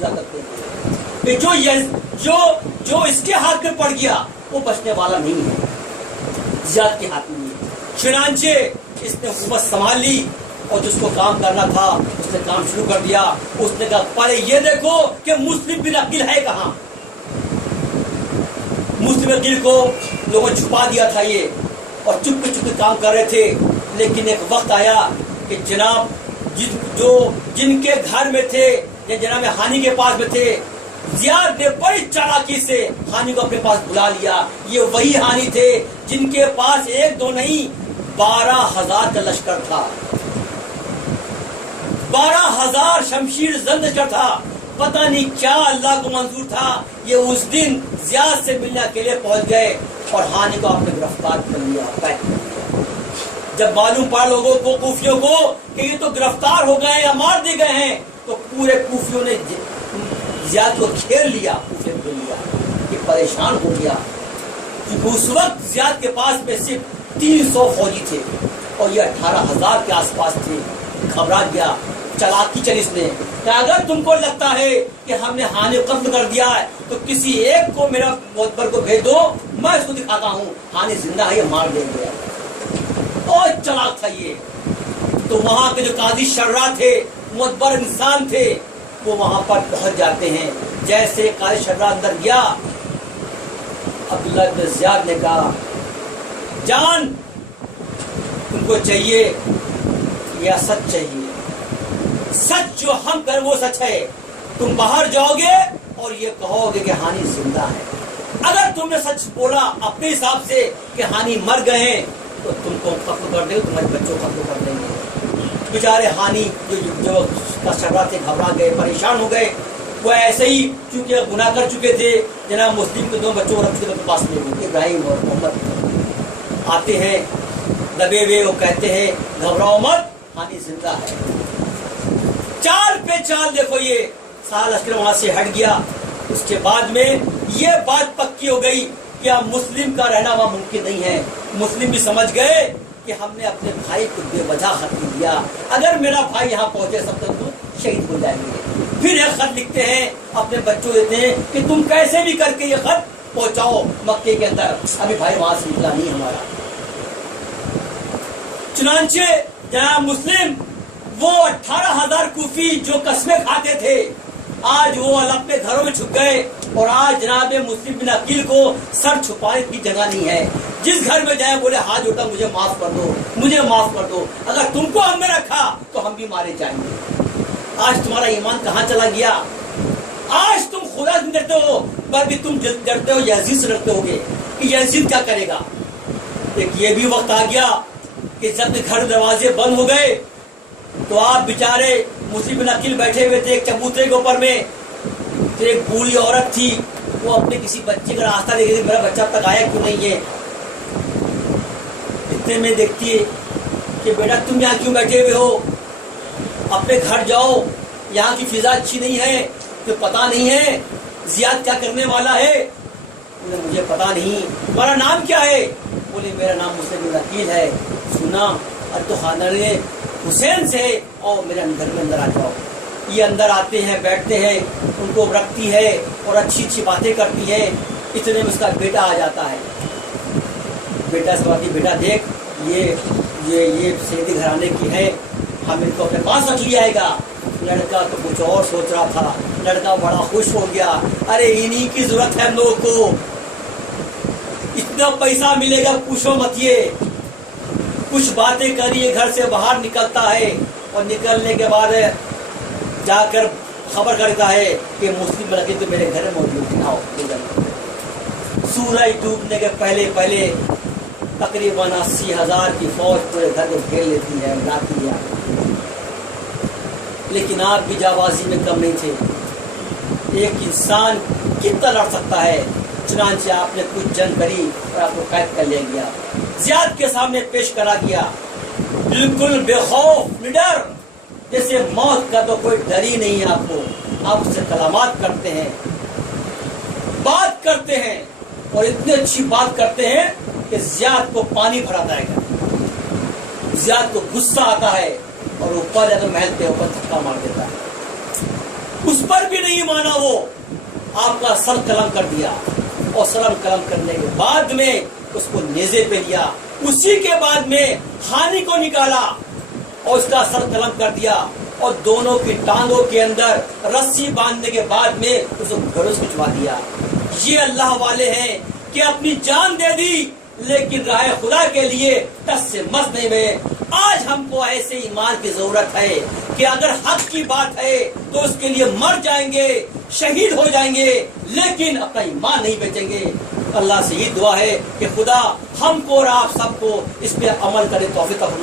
جدا کرتے ہیں کہ جو اس کے ہاتھ میں پڑ گیا وہ بچنے والا نہیں ہے، زیاد کے ہاتھ میں ہے۔ چنانچہ اس نے حکومت سنبھال لی اور جس کو کام کرنا تھا اس نے کام شروع کر دیا۔ اس نے کہا پہلے یہ دیکھو کہ مسلم بن عقیل ہے کہاں۔ مسلم عقیل کو لوگوں نے چھپا دیا تھا یہ، اور چپکے چپکے کام کر رہے تھے، لیکن ایک وقت آیا کہ جناب جن کے گھر میں تھے یا جناب ہانی کے پاس میں تھے، زیاد نے بڑی چالاکی سے ہانی کو اپنے پاس بلا لیا۔ یہ وہی ہانی تھے جن کے پاس ایک دو نہیں 12,000 کا لشکر تھا، 12,000 شمشیر زند لشکر تھا۔ پتہ نہیں کیا اللہ کو منظور تھا، یہ اس دن زیاد سے ملنے کے لیے پہنچ گئے اور ہانی کو آپ نے گرفتار کر لیا۔ جب معلوم پڑا لوگوں کو، کوفیوں کو، کہ یہ تو گرفتار ہو گئے یا مار دیے گئے ہیں، تو پورے کوفیوں نے زیاد کو گھیر لیا، کوفے کو لیا۔ یہ پریشان ہو گیا کیونکہ اس وقت زیاد کے پاس میں صرف 300 فوجی تھے اور یہ 18,000 کے آس پاس تھے۔ گھبرا گیا، چلاکی چلی اس نے کہ اگر تم کو لگتا ہے کہ ہم نے ہانی کو قتل کر دیا ہے تو کسی ایک کو میرا معتبر کو بھیج دو، میں اس کو دکھاتا ہوں ہانی زندہ ہے، یہ مار دیں گے۔ اور چلاک تھا یہ۔ تو وہاں کے جو قاضی شرع تھے، معتبر انسان تھے، وہ وہاں پر پہنچ جاتے ہیں۔ جیسے قاضی شرع اندر گیا، عبداللہ بن زیاد نے کہا جان تم کو چاہیے یا سچ چاہیے؟ سچ جو ہم کریں وہ سچ ہے۔ تم باہر جاؤ گے اور یہ کہو گے کہ ہانی زندہ ہے۔ اگر تم نے سچ بولا اپنے حساب سے کہ ہانی مر گئے ہیں تو تم کو ختم کر دیں گے، تمہارے بچوں کو ختم کر دیں گے۔ بیچارے ہانی جو شرع تھے گھبرا گئے، پریشان ہو گئے۔ وہ ایسے ہی چونکہ گناہ کر چکے تھے، جناب مسلم کے 2 بچوں کو رکھ کے پاس لے گئے، ابراہیم اور محمد آتے ہیں دبے ہوئے، وہ کہتے ہیں گھبراؤ مت، ہانی زندہ ہے۔ چال پہ چال دیکھو، یہ سارا لشکر وہاں سے ہٹ گیا۔ اس کے بعد میں یہ بات پکی ہو گئی کہ اب مسلم کا رہنا وہاں ممکن نہیں ہے۔ مسلم بھی سمجھ گئے کہ ہم نے اپنے بھائی کو بے وجہ ختم کیا، اگر میرا بھائی یہاں پہنچے سب تک تو شہید ہو جائیں گے۔ پھر ایک خط لکھتے ہیں، اپنے بچوں دیتے ہیں کہ تم کیسے بھی کر کے یہ خط پہنچاؤ مکے کے اندر، ابھی بھائی وہاں سے نکلا نہیں ہمارا۔ چنانچہ جناب مسلم وہ 18,000 کوفی جو قسمیں کھاتے تھے، آج وہ اپنے گھروں میں چھپ گئے، اور آج جناب مسلم بن عقیل کو سر چھپانے کی جگہ نہیں ہے۔ جس گھر میں جائے بولے ہاتھ جوڑتا مجھے معاف کر دو، مجھے معاف کر دو، اگر تم کو ہم نے رکھا تو ہم بھی مارے جائیں گے۔ آج تمہارا ایمان کہاں چلا گیا؟ آج تم خدا سے ڈرتے ہو، پر بھی تم ڈرتے ہو یزید سے ڈرتے ہو گے کہ یزید کیا کرے گا۔ ایک یہ بھی وقت آ گیا کہ جب گھر دروازے بند ہو گئے تو آپ بیچارے مسلم بن عقیل بیٹھے ہوئے تھے ایک چبوترے کے اوپر میں، تو ایک بوڑھی عورت تھی، وہ اپنے کسی بچے کا راستہ دیکھ رہی تھی، میرا بچہ اب تک آیا کیوں نہیں ہے۔ اتنے میں دیکھتی ہے کہ بیٹا تم یہاں کیوں بیٹھے ہوئے ہو، اپنے گھر جاؤ، یہاں کی فضا اچھی نہیں ہے، تو پتا نہیں ہے زیاد کیا کرنے والا ہے۔ بولے مجھے پتا نہیں، تمہارا نام کیا ہے؟ بولے میرا نام مسلم بن عقیل ہے۔ سنا اور تو خاندان حسین سے، اور میرے گھر میں اندر آ جاؤ۔ یہ اندر آتے ہیں، بیٹھتے ہیں، ان کو رکھتی ہے اور اچھی اچھی باتیں کرتی ہے۔ اتنے میں اس کا بیٹا آ جاتا ہے۔ بیٹا سے بات بیٹا دیکھ یہ سیدھی گھرانے کی ہے، ہم ان کو اپنے پاس رکھ لیا گا۔ لڑکا تو کچھ اور سوچ رہا تھا، لڑکا بڑا خوش ہو گیا، ارے انہی کی ضرورت ہے ہم لوگوں کو، اتنا پیسہ ملے گا پوچھو مت۔ یہ کچھ باتیں کریے، گھر سے باہر نکلتا ہے، اور نکلنے کے بعد جا کر خبر کرتا ہے کہ مسلم لڑکے تو میرے گھر میں موجود ہیں، آؤ۔ سورج ڈوبنے کے پہلے تقریباً 80,000 کی فوج پورے گھر کو گھیر لیتی ہے، لاتی ہے۔ لیکن آپ بھی جابازی میں کم نہیں تھے۔ ایک انسان کتنا لڑ سکتا ہے؟ چنانچہ آپ نے کچھ جنگ کری اور آپ کو قید کر لیا گیا، زیاد کے سامنے پیش کرا گیا، بالکل بے خوف نڈر، جیسے موت کا تو کوئی ڈر ہی نہیں ہے آپ کو۔ آپ اس سے کلامات کرتے ہیں، بات کرتے ہیں، اور اتنی اچھی بات کرتے ہیں کہ زیاد کو پانی بھرا جائے گا۔ زیاد کو غصہ آتا ہے اور اوپر جا کر محل کے اوپر دھکا مار دیتا ہے۔ اس پر بھی نہیں مانا، وہ آپ کا سر قلم کر دیا، اور سر قلم کرنے کے بعد میں اس کو نیزے پہ لیا، اسی کے بعد میں ہانی کو نکالا اور اس کا سر قلم کر دیا، اور دونوں کی ٹانگوں کے اندر رسی باندھنے کے بعد میں اس کو گھڑوں سے کھچوا دیا۔ یہ اللہ والے ہیں کہ اپنی جان دے دی لیکن راہ خدا کے لیے ٹس سے مس نہیں ہوئے۔ آج ہم کو ایسے ایمان کی ضرورت ہے کہ اگر حق کی بات ہے تو اس کے لیے مر جائیں گے، شہید ہو جائیں گے، لیکن اپنا ایمان نہیں بیچیں گے۔ اللہ سے یہ دعا ہے کہ خدا ہم کو اور آپ سب کو اس پہ عمل کرے توفیق عطا فرمائے۔